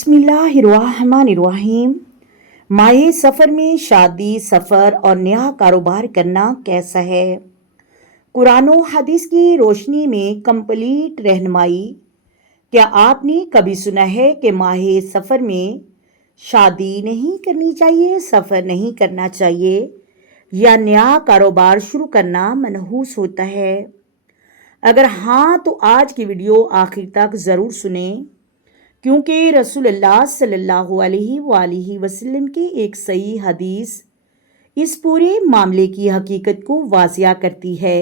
बिस्मिल्लाहिर्रहमानिर्रहीम। माहे सफ़र में शादी, सफ़र और नया कारोबार करना कैसा है? कुरान और हदीस की रोशनी में कंप्लीट रहनुमाई। क्या आपने कभी सुना है कि माहे सफ़र में शादी नहीं करनी चाहिए, सफ़र नहीं करना चाहिए या नया कारोबार शुरू करना मनहूस होता है? अगर हाँ तो आज की वीडियो आखिर तक ज़रूर सुने, क्योंकि रसूलुल्लाह सल्लल्लाहु अलैहि वसल्लम की एक सही हदीस इस पूरे मामले की हकीकत को वाज़िया करती है।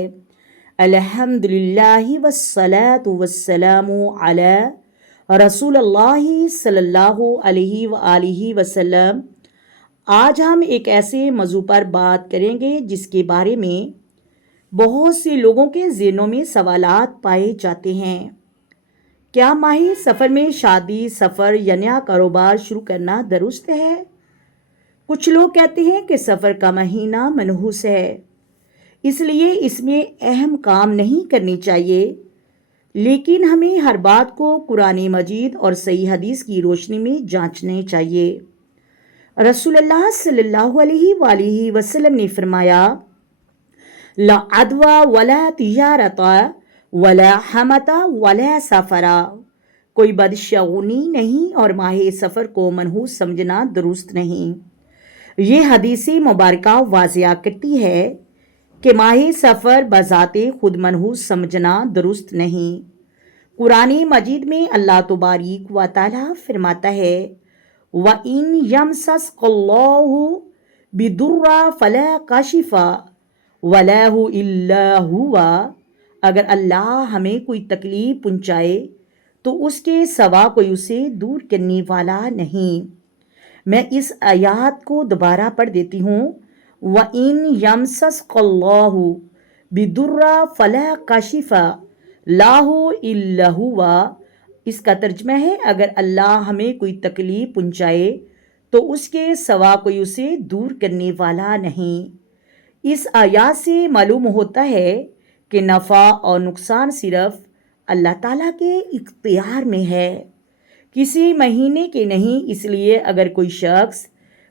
अल्हम्दुलिल्लाहि वस्सलातु वस्सलामु अला रसूलिल्लाहि सल्लल्लाहु अलैहि वसल्लम। आज हम एक ऐसे मौजू पर बात करेंगे जिसके बारे में बहुत से लोगों के ज़हनों में सवालात पाए जाते हैं। क्या माही सफ़र में शादी, सफ़र या नया कारोबार शुरू करना दुरुस्त है? कुछ लोग कहते हैं कि सफ़र का महीना मनहूस है, इसलिए इसमें अहम काम नहीं करने चाहिए, लेकिन हमें हर बात को कुरान मजीद और सही हदीस की रोशनी में जांचना चाहिए। रसूलुल्लाह सल्लल्लाहु अलैहि वसल्लम ने फरमाया, ला अदवा वला तिजारता वला हमता वला सफरा। कोई बदशगुनी नहीं और माहे सफ़र को मनहूस समझना दुरुस्त नहीं। ये हदीसी मुबारका वाज़िया करती है कि माहे सफ़र बज़ाते खुद मनहूस समझना दुरुस्त नहीं। कुरान मजीद में अल्लाह तबारक व तआला फरमाता है, व इन यमसस्कल्लाहु बिदुर्रा फला काशिफा वलाहु इल्ला हुवा। अगर अल्लाह हमें कोई तकलीफ पहुँचाए तो उसके सिवा कोई उसे दूर करने वाला नहीं। मैं इस आयत को दोबारा पढ़ देती हूँ। व इन यमसस्कल्लाहु बिदुर्रा फला काशिफा लाहु इल्ला हुवा। इसका तर्जमा है, अगर अल्लाह हमें कोई तकलीफ पहुँचाए तो उसके सिवा कोई उसे दूर करने वाला नहीं। इस आयत से मालूम होता है कि नफ़ा और नुकसान सिर्फ अल्लाह ताला के इख्तियार में है, किसी महीने के नहीं। इसलिए अगर कोई शख्स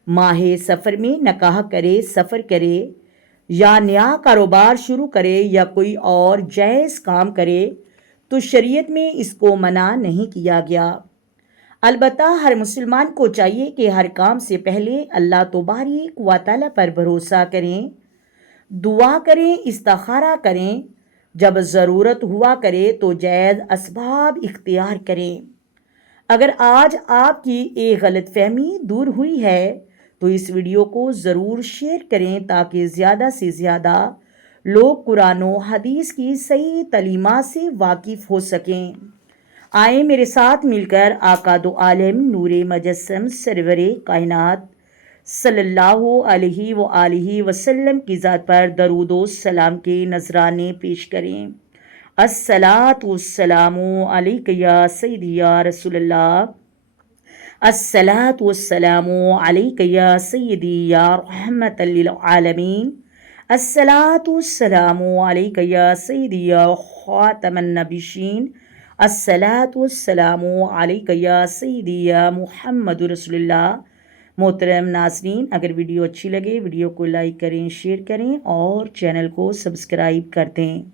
माहे सफ़र में निकाह करे, सफ़र करे या नया कारोबार शुरू करे या कोई और जायज़ काम करे तो शरीयत में इसको मना नहीं किया गया। अलबत्ता हर मुसलमान को चाहिए कि हर काम से पहले अल्लाह तबारक व तआला पर भरोसा करें, दुआ करें, इस्तिखारा करें। जब ज़रूरत हुआ करे तो जायज़ असबाब इख्तियार करें। अगर आज आपकी एक गलत फहमी दूर हुई है तो इस वीडियो को ज़रूर शेयर करें ताकि ज़्यादा से ज़्यादा लोग कुरान और हदीस की सही तालीमात से वाकिफ़ हो सकें। आए मेरे साथ मिलकर आका दो आलम नूरे मजस्सम सरवरे कायनात सल्लल्लाहु अलैहि वसल्लम की ज़ात पर दरूद व सलाम के नजराने पेश करें। अस्सलातु वस्सलामु अलैका या सय्यदी या रसूलल्लाह। अस्सलातु वस्सलामु अलैका या सय्यदी या रहमतल लिल आलमीन। अस्सलातु वस्सलामु अलैका या सय्यदी या खातमन नबिय्यीन। अस्सलातु वस्सलामु अलैका या सय्यदी या मुहम्मदुर रसूलुल्लाह। मोहतरम नाज़रीन, अगर वीडियो अच्छी लगे वीडियो को लाइक करें, शेयर करें और चैनल को सब्सक्राइब कर दें।